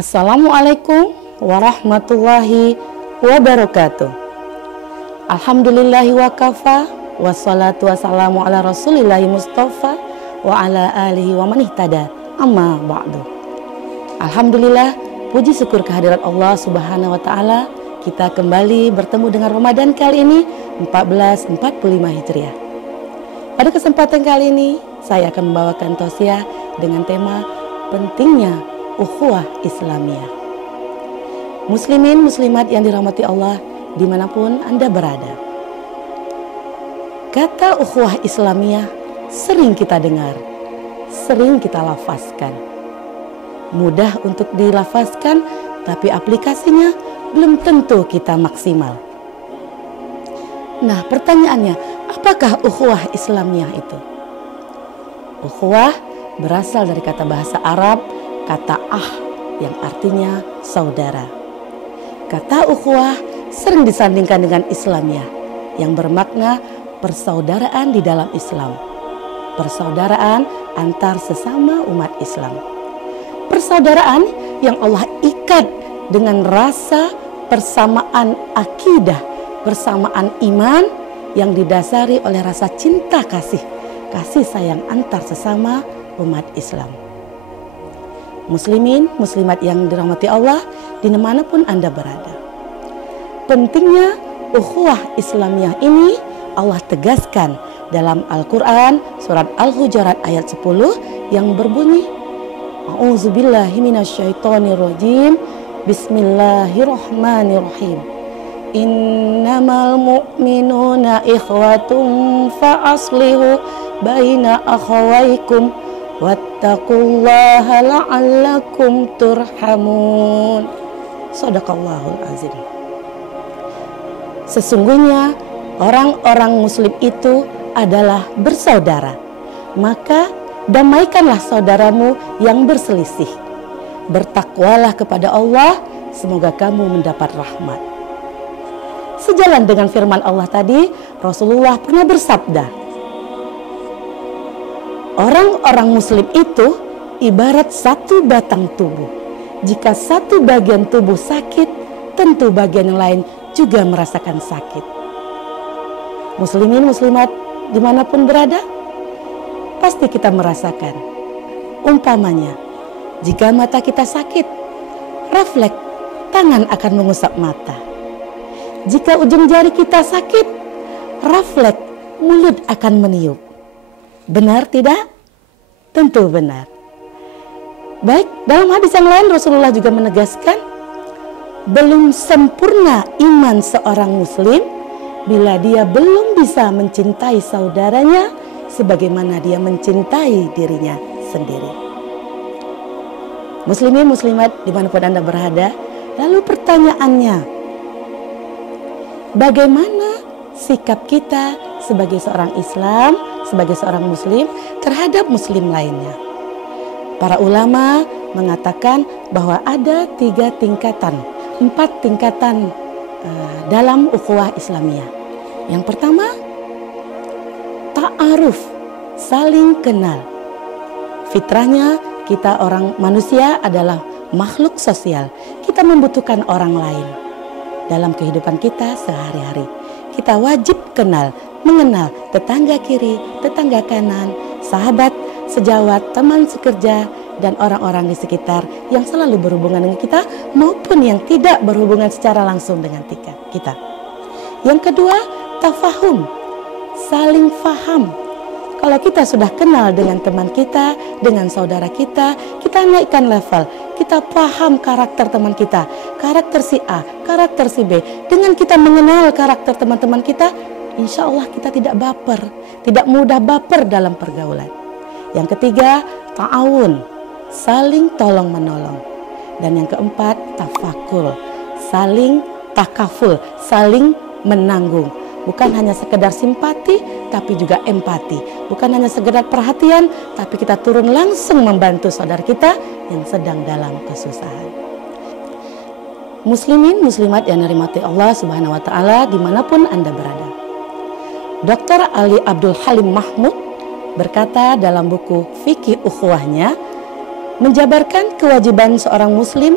Assalamualaikum warahmatullahi wabarakatuh. Alhamdulillahi wa kafa, wassalatu wassalamu ala rasulillahi mustafa wa ala alihi wa man ihtada, amma ba'du. Alhamdulillah, puji syukur kehadirat Allah subhanahu wa ta'ala, kita kembali bertemu dengan Ramadan kali ini 1445 Hijriah. Pada kesempatan kali ini saya akan membawakan tausiah dengan tema pentingnya ukhuwah Islamiyah. Muslimin muslimat yang dirahmati Allah dimanapun Anda berada, kata ukhuwah Islamiyah sering kita dengar, sering kita lafazkan. Mudah untuk dilafazkan, tapi aplikasinya belum tentu kita maksimal. Nah, pertanyaannya, apakah ukhuwah Islamiyah itu? Ukhuwah berasal dari kata bahasa Arab, kata yang artinya saudara. Kata ukhuwah sering disandingkan dengan Islamiyah yang bermakna persaudaraan di dalam Islam, persaudaraan antar sesama umat Islam, persaudaraan yang Allah ikat dengan rasa persamaan akidah, persamaan iman yang didasari oleh rasa cinta kasih sayang antar sesama umat Islam. Muslimin, muslimat yang dirahmati Allah dimanapun Anda berada, pentingnya ukhuwah Islamiyah ini Allah tegaskan dalam Al-Quran surat Al-Hujurat ayat 10 yang berbunyi, A'udzubillahi minasyaitonirrajim, Bismillahirrahmanirrahim. Innamal mu'minuna ikhwatun fa'aslihu baina akhawaikum wattaqullaha la'allakum turhamun. Shadaqallahul azim. Sesungguhnya orang-orang muslim itu adalah bersaudara, maka damaikanlah saudaramu yang berselisih. Bertakwalah kepada Allah, semoga kamu mendapat rahmat. Sejalan dengan firman Allah tadi, Rasulullah pernah bersabda, orang-orang muslim itu ibarat satu batang tubuh. Jika satu bagian tubuh sakit, tentu bagian yang lain juga merasakan sakit. Muslimin muslimat dimanapun berada, pasti kita merasakan. Umpamanya, jika mata kita sakit, refleks tangan akan mengusap mata. Jika ujung jari kita sakit, refleks mulut akan meniup. Benar tidak? Tentu benar. Baik, dalam hadis yang lain Rasulullah juga menegaskan, belum sempurna iman seorang muslim bila dia belum bisa mencintai saudaranya sebagaimana dia mencintai dirinya sendiri. Muslimin muslimat dimanapun Anda berada, lalu pertanyaannya, bagaimana sikap kita sebagai seorang Islam, sebagai seorang muslim terhadap muslim lainnya? Para ulama mengatakan bahwa ada 4 tingkatan dalam ukhuwah Islamiyah. Yang pertama, ta'aruf, saling kenal. Fitrahnya kita orang manusia adalah makhluk sosial. Kita membutuhkan orang lain dalam kehidupan kita sehari-hari. Kita wajib kenal, mengenal tetangga kiri, tetangga kanan, sahabat, sejawat, teman sekerja, dan orang-orang di sekitar yang selalu berhubungan dengan kita maupun yang tidak berhubungan secara langsung dengan kita. Yang kedua, tafahum, saling faham. Kalau kita sudah kenal dengan teman kita, dengan saudara kita, kita naikkan level. Kita paham karakter teman kita, karakter si A, karakter si B. Dengan kita mengenal karakter teman-teman kita, insya Allah kita tidak baper, tidak mudah baper dalam pergaulan. Yang ketiga, ta'awun, saling tolong menolong. Dan yang keempat, tafakul, saling takaful, saling menanggung. Bukan hanya sekedar simpati, tapi juga empati. Bukan hanya sekedar perhatian, tapi kita turun langsung membantu saudara kita yang sedang dalam kesusahan. Muslimin, muslimat yang dirahmati Allah subhanahu wa ta'ala dimanapun Anda berada. Dr. Ali Abdul Halim Mahmud berkata dalam buku Fikih Ukhuwahnya, menjabarkan kewajiban seorang muslim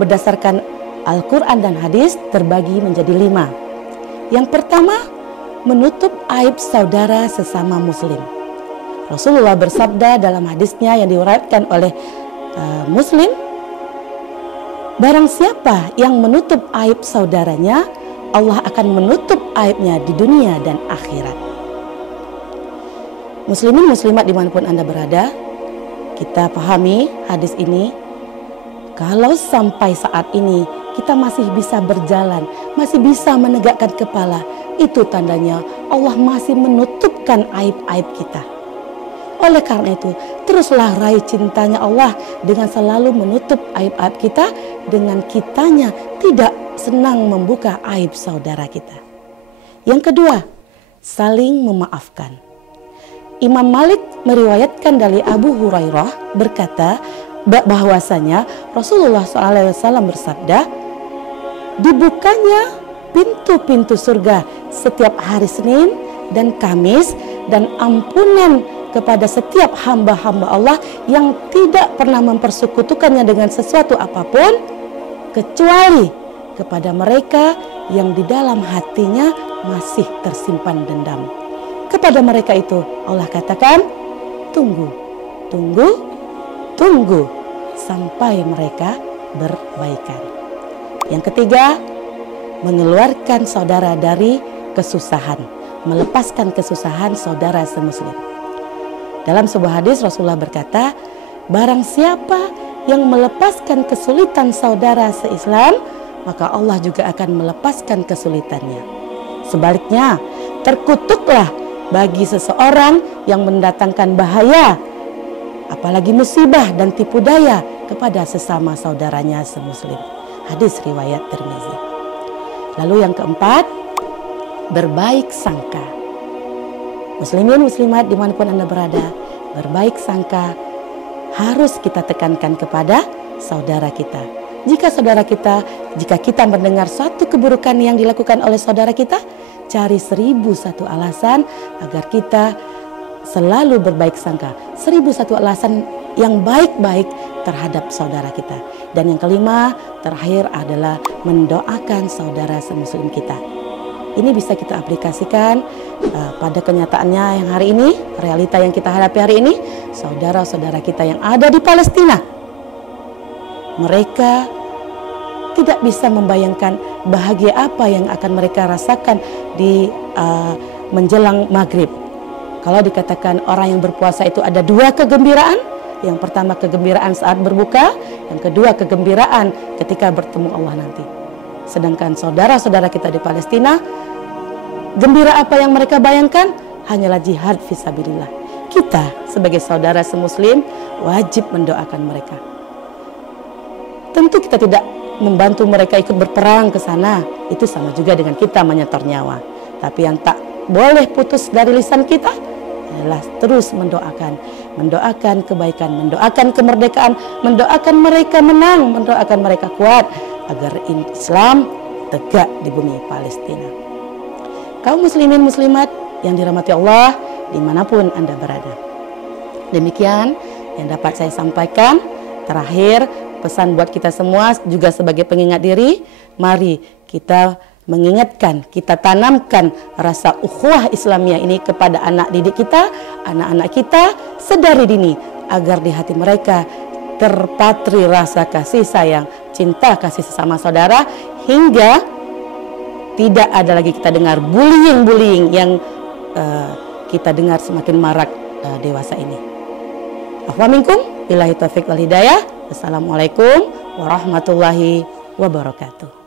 berdasarkan Al-Quran dan hadis terbagi menjadi 5. Yang pertama, menutup aib saudara sesama muslim. Rasulullah bersabda dalam hadisnya yang diriwayatkan oleh Muslim, barang siapa yang menutup aib saudaranya, Allah akan menutup aibnya di dunia dan akhirat. Muslimin muslimat dimanapun Anda berada, kita pahami hadis ini. Kalau sampai saat ini kita masih bisa berjalan, masih bisa menegakkan kepala, itu tandanya Allah masih menutupkan aib-aib kita. Oleh karena itu, teruslah raih cintanya Allah dengan selalu menutup aib-aib kita, dengan kitanya tidak senang membuka aib saudara kita. Yang kedua, saling memaafkan. Imam Malik meriwayatkan dari Abu Hurairah berkata bahwasanya Rasulullah SAW bersabda, dibukanya pintu-pintu surga setiap hari Senin dan Kamis, dan ampunan kepada setiap hamba-hamba Allah yang tidak pernah mempersekutukannya dengan sesuatu apapun, kecuali kepada mereka yang di dalam hatinya masih tersimpan dendam. Kepada mereka itu Allah katakan, tunggu, tunggu, tunggu sampai mereka berbaikan. Yang ketiga, mengeluarkan saudara dari kesusahan, melepaskan kesusahan saudara semuslim. Dalam sebuah hadis Rasulullah berkata, barang siapa yang melepaskan kesulitan saudara seislam, maka Allah juga akan melepaskan kesulitannya. Sebaliknya, terkutuklah bagi seseorang yang mendatangkan bahaya, apalagi musibah dan tipu daya kepada sesama saudaranya semuslim. Hadis riwayat Tirmizi. Lalu yang keempat, berbaik sangka. Muslimin muslimat dimanapun Anda berada, berbaik sangka harus kita tekankan kepada saudara kita. Jika kita mendengar suatu keburukan yang dilakukan oleh saudara kita, cari 1001 alasan agar kita selalu berbaik sangka, 1001 alasan yang baik-baik terhadap saudara kita. Dan yang kelima, terakhir adalah mendoakan saudara semuslim kita. Ini bisa kita aplikasikan pada kenyataannya yang hari ini, realita yang kita hadapi hari ini. Saudara-saudara kita yang ada di Palestina, mereka tidak bisa membayangkan bahagia apa yang akan mereka rasakan di menjelang maghrib. Kalau dikatakan orang yang berpuasa itu ada 2 kegembiraan, yang pertama kegembiraan saat berbuka, yang kedua kegembiraan ketika bertemu Allah nanti. Sedangkan saudara-saudara kita di Palestina, gembira apa yang mereka bayangkan hanyalah jihad fisabilillah. Kita sebagai saudara semuslim wajib mendoakan mereka. Tentu kita tidak membantu mereka ikut berperang ke sana, itu sama juga dengan kita menyetor nyawa. Tapi yang tak boleh putus dari lisan kita adalah terus mendoakan kebaikan, mendoakan kemerdekaan, mendoakan mereka menang, mendoakan mereka kuat agar Islam tegak di bumi Palestina. Kaum muslimin muslimat yang dirahmati Allah dimanapun Anda berada, demikian yang dapat saya sampaikan. Terakhir, pesan buat kita semua juga sebagai pengingat diri, mari kita mengingatkan, kita tanamkan rasa ukhuwah Islamiyah ini kepada anak didik kita, anak-anak kita sedari dini, agar di hati mereka terpatri rasa kasih sayang, cinta kasih sesama saudara, hingga tidak ada lagi kita dengar bullying yang kita dengar semakin marak dewasa ini. Afwa minkum, billahi taufiq wal hidayah. Wassalamualaikum warahmatullahi wabarakatuh.